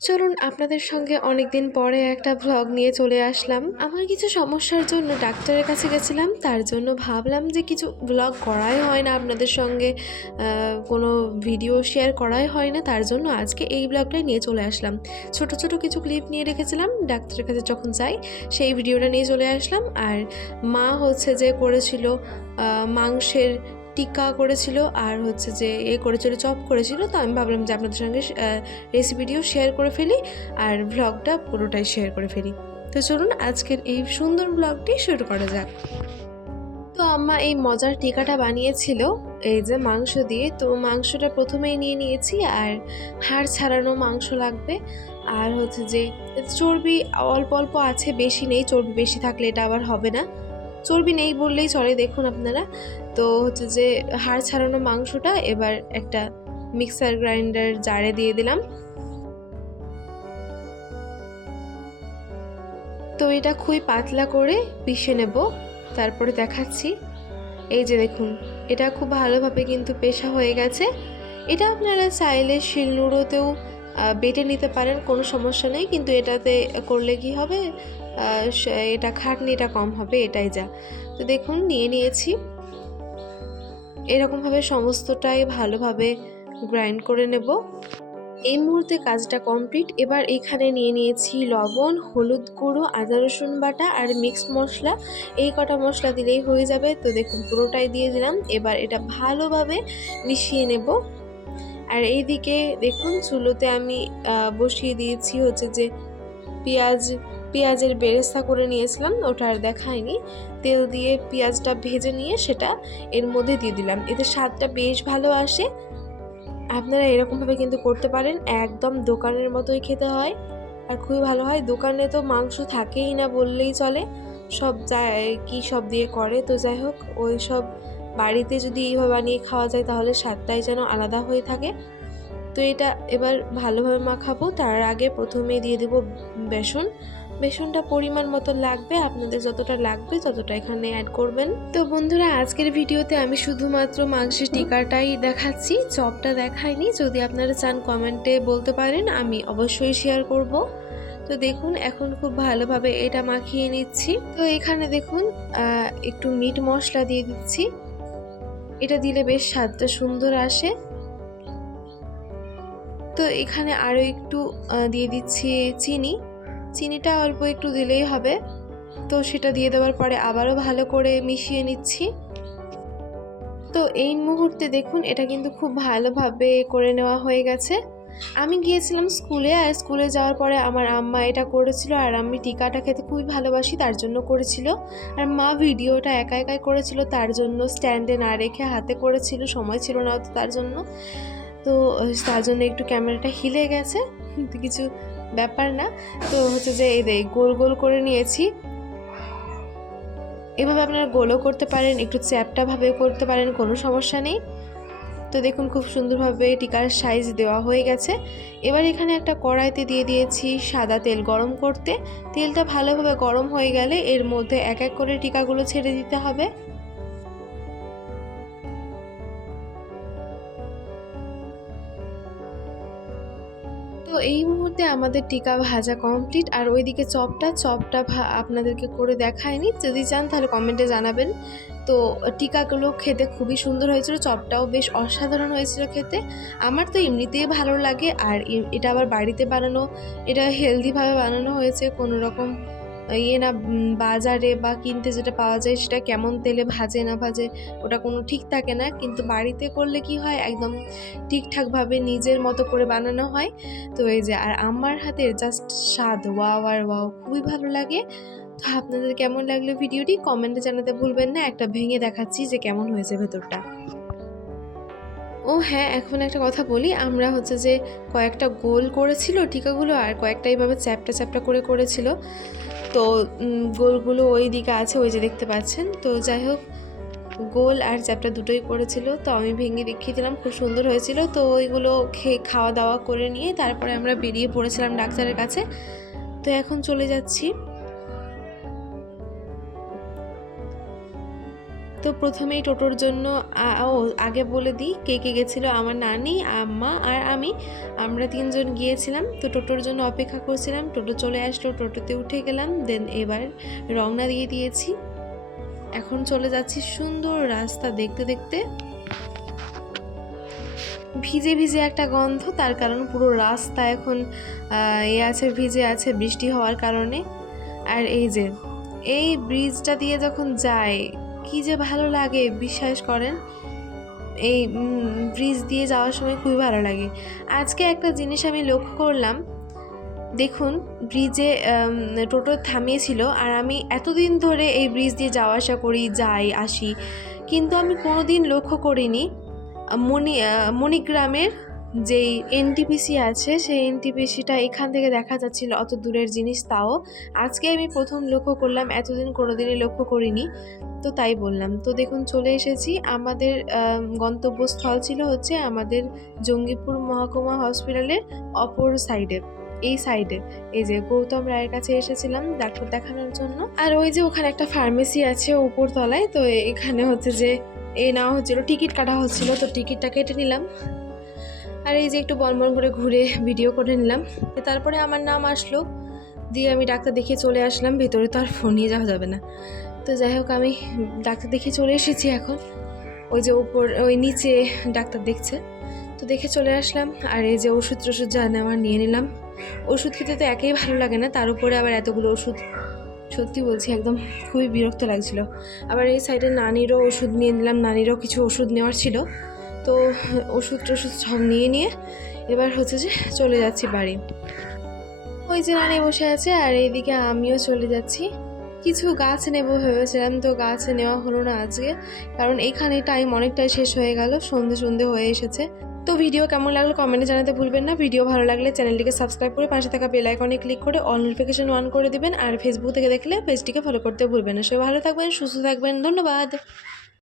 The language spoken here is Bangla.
চলুন আপনাদের সঙ্গে অনেকদিন পরে একটা ভ্লগ নিয়ে চলে আসলাম। আমার কিছু সমস্যার জন্য ডাক্তারের কাছে গেছিলাম। তার জন্য ভাবলাম যে কিছু ভ্লগ করাই হয় না আপনাদের সঙ্গে, কোনো ভিডিও শেয়ার করাই হয় না। তার জন্য আজকে এই ভ্লগটাই নিয়ে চলে আসলাম। ছোট, ছোট কিছু ক্লিপ নিয়ে রেখেছিলাম। ডাক্তারের কাছে যখন যাই সেই ভিডিওটা নিয়ে চলে আসলাম। আর মা হচ্ছে যে করেছিল মাংসের টিক্কা করেছিল, আর হচ্ছে যে করেছিল, চপ করেছিল। তো আমি ভাবলাম যে আপনাদের সঙ্গে রেসিপিটিও শেয়ার করে ফেলি আর ভ্লগটা পুরোটাই শেয়ার করে ফেলি। তো চলুন আজকের এই সুন্দর ভ্লগটি শুরু করা যাক। তো আম্মা এই মজার টিকাটা বানিয়েছিল এই যে মাংস দিয়ে। তো মাংসটা প্রথমেই নিয়ে নিয়েছি, আর হাড় ছাড়ানো মাংস লাগবে। আর হচ্ছে যে চর্বি অল্প অল্প আছে, বেশি নেই। চর্বি বেশি থাকলে এটা আবার হবে না। চর্বি নেই বললেই চলে, দেখুন আপনারা। তো হচ্ছে যে হাড় ছাড়ানো মাংসটা এবার একটা মিক্সার গ্রাইন্ডার জারে দিয়ে দিলাম। তো এটা খুবই পাতলা করে পিষে নেব, তারপরে দেখাচ্ছি। এই যে দেখুন, এটা খুব ভালোভাবে কিন্তু পেশা হয়ে গেছে। এটা আপনারা চাইলে শিলনোড়াতেও বেটে নিতে পারেন, কোনো সমস্যা নেই। কিন্তু এটাতে করলে কি হবে, এটা খাটনিটা কম হবে, এটাই যা। তো দেখুন নিয়ে নিয়েছি। এরকমভাবে সমস্তটাই ভালোভাবে গ্রাইন্ড করে নেব। এই মুহূর্তে কাজটা কমপ্লিট। এবার এখানে নিয়ে নিয়েছি লবণ, হলুদ গুঁড়ো, আদা রসুন বাটা আর মিক্সড মশলা। এই কটা মশলা দিলেই হয়ে যাবে। তো দেখুন পুরোটাই দিয়ে দিলাম। এবার এটা ভালোভাবে মিশিয়ে নেব। আর এইদিকে দেখুন চুলোতে আমি বসিয়ে দিয়েছি হচ্ছে যে পেঁয়াজের বেরেস্তা করে নিয়েছিলাম, ওটা আর দেখায়নি। তেল দিয়ে পেঁয়াজটা ভেজে নিয়ে সেটা এর মধ্যে দিয়ে দিলাম। এতে স্বাদটা বেশ ভালো আসে। আপনারা এরকমভাবে কিন্তু করতে পারেন, একদম দোকানের মতোই খেতে হয় আর খুবই ভালো হয়। দোকানে তো মাংস থাকেই না বললেই চলে, সব কী সব দিয়ে করে। তো যাই হোক, ওই সব বাড়িতে যদি এইভাবে বানিয়ে খাওয়া যায় তাহলে স্বাদটাই যেন আলাদা হয়ে থাকে। তো এটা এবার ভালোভাবে মাখাবো। তার আগে প্রথমে দিয়ে দেব বেসন। বেসনটা পরিমাণ মতো লাগবে, আপনাদের যতটা লাগবে ততটা এখানে অ্যাড করবেন। তো বন্ধুরা, আজকের ভিডিওতে আমি শুধুমাত্র মাংসের টিকাটাই দেখাচ্ছি, চপটা দেখাইনি। যদি আপনারা চান কমেন্টে বলতে পারেন, আমি অবশ্যই শেয়ার করব। তো দেখুন এখন খুব ভালোভাবে এটা মাখিয়ে নিচ্ছি। তো এখানে দেখুন একটু মিট মশলা দিয়ে দিচ্ছি। এটা দিলে বেশ স্বাদটা সুন্দর আসে। তো এখানে আরও একটু দিয়ে দিচ্ছি চিনি। চিনিটা অল্প একটু দিলেই হবে। তো সেটা দিয়ে দেওয়ার পরে আবারও ভালো করে মিশিয়ে নিচ্ছি। তো এই মুহূর্তে দেখুন এটা কিন্তু খুব ভালোভাবে করে নেওয়া হয়ে গেছে। আমি গিয়েছিলাম স্কুলে, আর স্কুলে যাওয়ার পরে আমার আম্মা এটা করেছিল, আর আমি টিকাটা খেতে খুবই ভালোবাসি তার জন্য করেছিল। আর মা ভিডিওটা একা একাই করেছিল, তার জন্য স্ট্যান্ডে না রেখে হাতে করেছিল, সময় ছিল না তো তার জন্য। তো তার জন্য একটু ক্যামেরাটা হিলে গেছে, কিন্তু কিছু ব্যাপার না। তো হচ্ছে যে এই গোল গোল করে নিয়েছি। এভাবে আপনারা গোলও করতে পারেন, একটু চ্যাপ্টাভাবেও করতে পারেন, কোনো সমস্যা নেই। তো দেখুন খুব সুন্দরভাবে টিকার সাইজ দেওয়া হয়ে গেছে। এবার এখানে একটা কড়াইতে দিয়ে দিয়েছি সাদা তেল গরম করতে। তেলটা ভালোভাবে গরম হয়ে গেলে এর মধ্যে এক এক করে টিকাগুলো ছেড়ে দিতে হবে। তো এই মুহূর্তে আমাদের টিকা ভাজা কমপ্লিট। আর ওইদিকে চপটা আপনাদেরকে করে দেখায়নি, যদি চান তাহলে কমেন্টে জানাবেন। তো টিকাগুলো খেতে খুবই সুন্দর হয়েছিল, চপটাও বেশ অসাধারণ হয়েছিল খেতে। আমার তো এমনিতেই ভালো লাগে, আর এটা আবার বাড়িতে বানানো, এটা হেলদিভাবে বানানো হয়েছে। কোনো রকম না বাজারে বা কিনতে যেটা পাওয়া যায় সেটা কেমন তেলে ভাজে না ভাজে ওটা কোনো ঠিক থাকে না। কিন্তু বাড়িতে করলে কি হয়, একদম ঠিকঠাকভাবে নিজের মতো করে বানানো হয়। তো এই যে, আর আমার হাতের জাস্ট স্বাদ ওয়াও আর ওয়াও, খুবই ভালো লাগে। তো আপনাদের কেমন লাগলো ভিডিওটি কমেন্টে জানাতে ভুলবেন না। একটা ভেঙে দেখাচ্ছি যে কেমন হয়েছে ভেতরটা। ও হ্যাঁ, এখন একটা কথা বলি, আমরা হচ্ছে যে কয়েকটা গোল করেছিল টিকাগুলো, আর কয়েকটা এইভাবে চ্যাপ্টা চ্যাপ্টা করে করেছিল। তো গোলগুলো ওই দিকে আছে, ওই যে দেখতে পাচ্ছেন। তো যাই হোক, গোল আর চ্যাপ্টা দুটোই করেছিল। তো আমি ভেঙে দেখিয়ে দিলাম, খুব সুন্দর হয়েছিল। তো ওইগুলো খাওয়া দাওয়া করে নিয়ে তারপরে আমরা বেরিয়ে পড়েছিলাম ডাক্তারের কাছে। তো এখন চলে যাচ্ছি। তো প্রথমেই টোটোর জন্য আগে বলে দিই কে কে গেছিলো, আমার নানি, আম্মা আর আমরা 3 জন গিয়েছিলাম। তো টোটোর জন্য অপেক্ষা করছিলাম, টোটো চলে আসলো, টোটোতে উঠে গেলাম, দেন এবার রওনা দিয়ে দিয়েছি। এখন চলে যাচ্ছি সুন্দর রাস্তা দেখতে দেখতে। ভিজে ভিজে একটা গন্ধ, তার কারণ পুরো রাস্তা এখন আছে, ভিজে আছে বৃষ্টি হওয়ার কারণে। আর এই ব্রিজটা দিয়ে যখন যায় কি যে ভালো লাগে বিশ্বাস করেন, এই ব্রিজ দিয়ে যাওয়ার সময় খুবই ভালো লাগে। আজকে একটা জিনিস আমি লক্ষ্য করলাম, দেখুন ব্রিজে টোটো থামিয়েছিল, আর আমি এতদিন ধরে এই ব্রিজ দিয়ে যাওয়া আসা করি, যাই আসি, কিন্তু আমি কোনোদিন লক্ষ্য করিনি মণিগ্রামের যেই এনটিপিসি আছে সেই এনটিপিসিটা এখান থেকে দেখা যাচ্ছিল, অত দূরের জিনিস, তাও আজকে আমি প্রথম লক্ষ্য করলাম, এতদিন কোনোদিনই লক্ষ্য করিনি। তো তাই বললাম। তো দেখুন চলে এসেছি, আমাদের গন্তব্যস্থল ছিল হচ্ছে আমাদের জঙ্গিপুর মহকুমা হসপিটালের অপর সাইডে, এই সাইডে এই যে গৌতম রায়ের কাছে এসেছিলাম ডাক্তার দেখানোর জন্য। আর ওই যে ওখানে একটা ফার্মেসি আছে উপর তলায়, তো এখানে হচ্ছে যে নেওয়া হচ্ছিলো, টিকিট কাটা হচ্ছিলো, তো টিকিটটা কেটে নিলাম। আর এই যে একটু বনবন করে ঘুরে ভিডিও করে নিলাম। তারপরে আমার নাম আসলো, দিয়ে আমি ডাক্তার দেখিয়ে চলে আসলাম। ভেতরে তো আর ফোন নিয়ে যাওয়া যাবে না, তো যাই হোক আমি ডাক্তার দেখিয়ে চলে এসেছি। এখন ওই যে উপর ওই নিচে ডাক্তার দেখছে, তো দেখে চলে আসলাম। আর এই যে ওষুধ যা নেওয়ার নিয়ে নিলাম। ওষুধ খেতে তো একেই ভালো লাগে না, তার উপরে আবার এতগুলো ওষুধ, সত্যি বলছি একদম খুবই বিরক্ত লাগছিল। আবার এই সাইডে নানিরও ওষুধ নিয়ে নিলাম, নানিরও কিছু ওষুধ নেওয়ার ছিল। তো ওষুধ সব নিয়ে এবার হচ্ছে যে চলে যাচ্ছি বাড়ি। ওই যে নানি বসে আছে, আর এইদিকে আমিও চলে যাচ্ছি। কিছু গাছ নেবো ভেবেছিলাম, তো গাছ নেওয়া হলো না আজকে, কারণ এখানে টাইম অনেকটাই শেষ হয়ে গেল, সন্ধে হয়ে এসেছে। তো ভিডিও কেমন লাগলো কমেন্টে জানাতে ভুলবেন না। ভিডিও ভালো লাগলে চ্যানেলটিকে সাবস্ক্রাইব করে পাশে থাকা বেল আইকনে ক্লিক করে অল নোটিফিকেশন অন করে দিবেন। আর ফেসবুক থেকে দেখলে পেজটিকে ফলো করতে ভুলবেন না। সবাই ভালো থাকবেন, সুস্থ থাকবেন, ধন্যবাদ।